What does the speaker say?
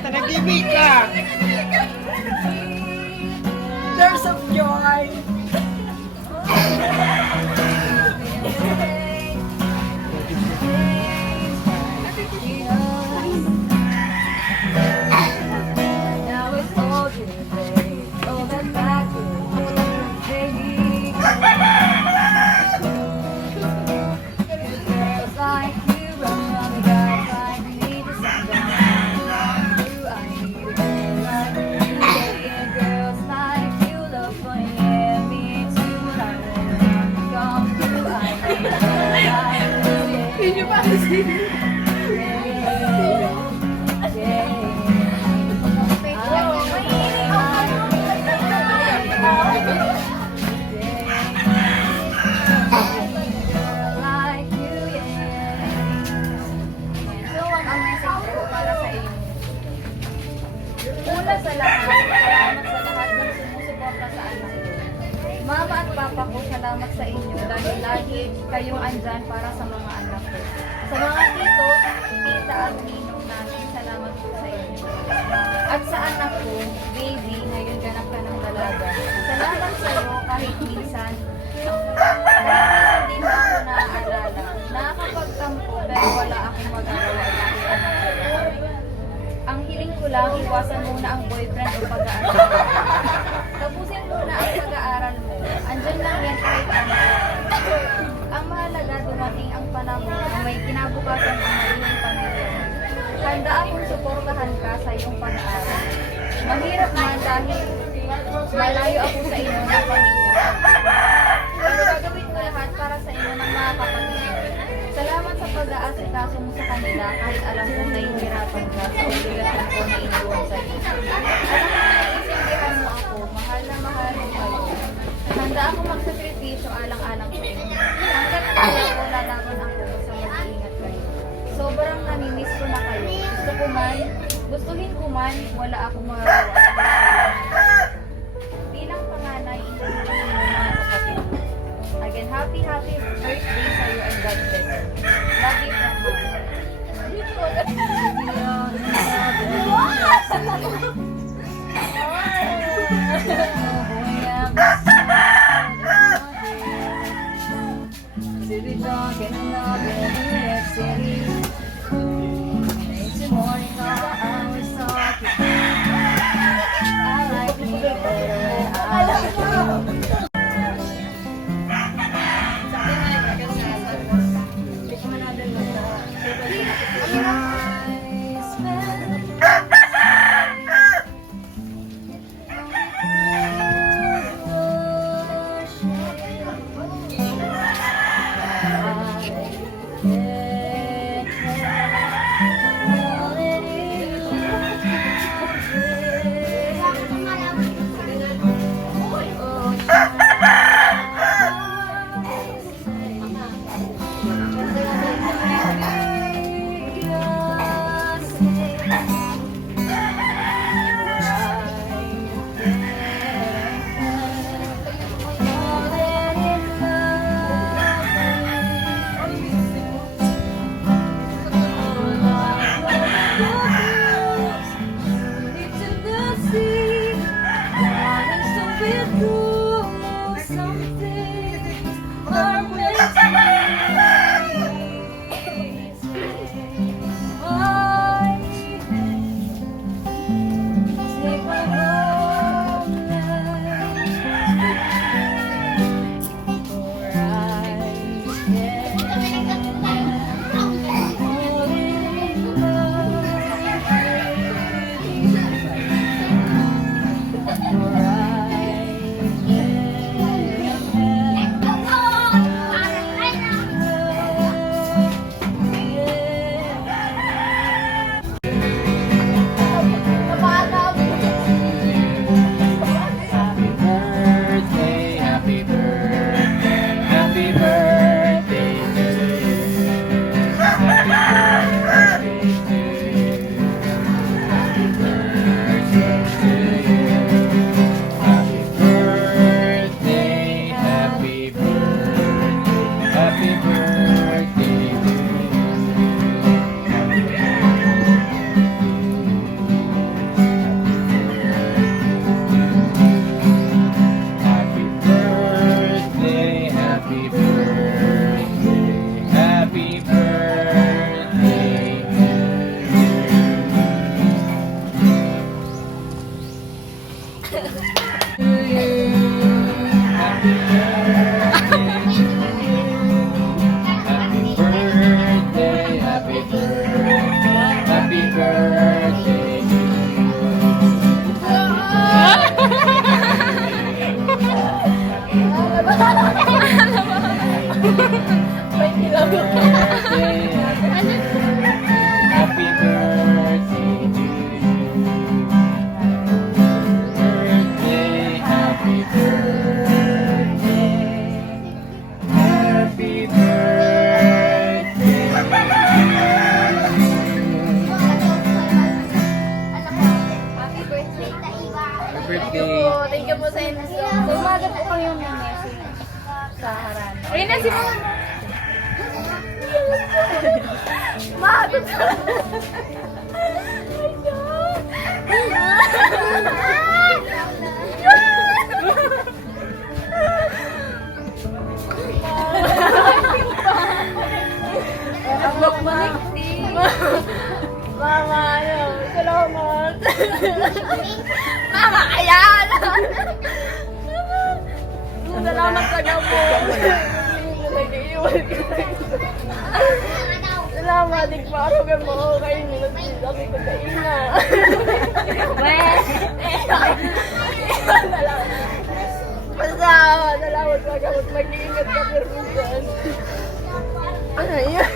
Tanag-ibig ka! Tears of joy! Now it's all good, babe. All that back, baby. Girls like you run around the guys like me to sundown. I need a girl like you, yeah. Girls like you love fun, yeah. Me too. I wanna come through. I need a girl like you, yeah. Sa lahat, salamat sa lahat ng sumusuporta sa anak ko. Mama at papa ko, salamat sa inyo dahil lagi kayong andyan para sa mga anak ko. Sa mga tito, tita at ninong namin, salamat po sa inyo. At sa anak ko, baby, ngayon ganap ka ng dalaga. Salamat sa iyo kahit minsan di mo ako naaalala. Nakakapagtampo pero wala akong magagawa dahil anak ko. Ang hiling ko lang, iwasan muna ang boyfriend o pag-aaral. Tapusin muna ang pag-aaral mo. Andyan lang yan kahit ano. Ang mahalaga, dumating ang panahon na may kinabukasan ang magiging pamilya. Handa akong suportahan ka sa iyong pag-aaral. Mahirap man dahil malayo ako sa inyo ng pamilya. Pero gagawin ko lahat para sa inyo ng mga kapatid. Salamat sa pag-aasikaso mo sa kanila kahit alam kong nahihirapan ka sa obligasyon ko na iniwan sa iyo. Alam mo na isindihan mo ako, mahal na mahal mo kayo. Handa ako magsakripisyo alang-alang ko. Hanggat kaya ko, lalaban ako sa mag-iingat kayo. Sobrang namimiss ko na kayo. Gustuhin ko man, wala akong magagawa. Bilang panganay, intindihin mo mga kapatid. Again, happy birthday sa iyo and God bless you. Love you from City dog and another city. It's morning, I was talking. I like me better. I like you. Happy birthday to Happy birthday to birthday, happy birthday, happy birthday. Happy birthday. Happy birthday. Thank you po sa inyo. So, umaga po kayong message sa harap. Rina, si Mama. Magot ka. Mama, salamat. Mama, ayan! Salamat sa gapo. Nag-iiwan ka. Salamat, ikparo ka mo kayo nila sabi ko sa ina. Salamat sa gamot. Mag-iingat ka, Permisan. Ano yun?